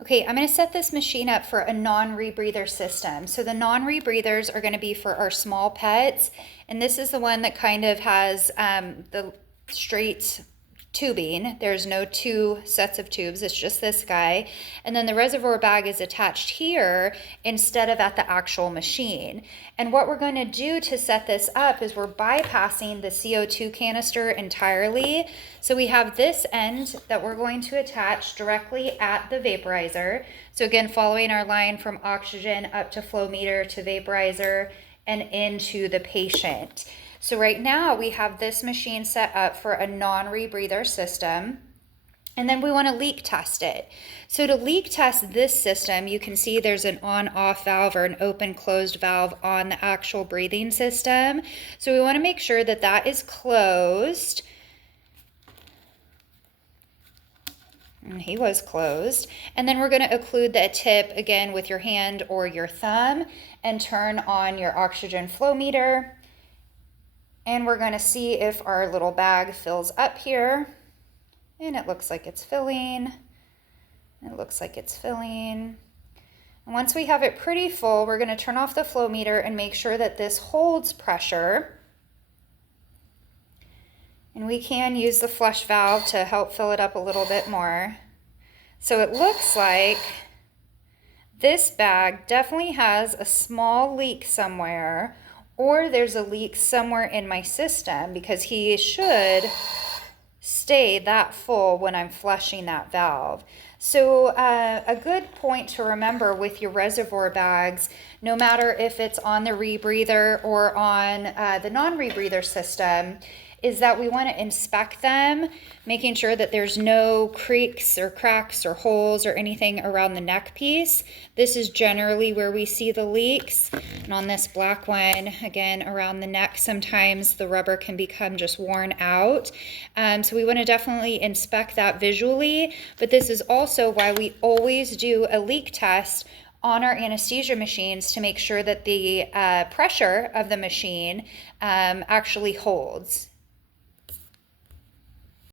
Okay, I'm going to set this machine up for a non-rebreather system. So the non-rebreathers are going to be for our small pets, and this is the one that kind of has the straight tubing. There's no two sets of tubes, it's just this guy. And then the reservoir bag is attached here instead of at the actual machine. And what we're going to do to set this up is we're bypassing the CO2 canister entirely. So we have this end that we're going to attach directly at the vaporizer. So again, following our line from oxygen up to flow meter to vaporizer and into the patient. So right now we have this machine set up for a non-rebreather system, and then we want to leak test it. So to leak test this system, you can see there's an on-off valve or an open-closed valve on the actual breathing system. So we want to make sure that that is closed. And he was closed. And then we're going to occlude that tip again with your hand or your thumb and turn on your oxygen flow meter. And we're going to see if our little bag fills up here. And it looks like it's filling. It looks like it's filling. And once we have it pretty full, we're going to turn off the flow meter and make sure that this holds pressure. And we can use the flush valve to help fill it up a little bit more. So it looks like this bag definitely has a small leak somewhere, or there's a leak somewhere in my system, because he should stay that full when I'm flushing that valve. So a good point to remember with your reservoir bags, no matter if it's on the rebreather or on the non-rebreather system, is that we want to inspect them, making sure that there's no creaks or cracks or holes or anything around the neck piece. This is generally where we see the leaks. And on this black one, again, around the neck, sometimes the rubber can become just worn out. So we want to definitely inspect that visually, but this is also why we always do a leak test on our anesthesia machines to make sure that the pressure of the machine actually holds.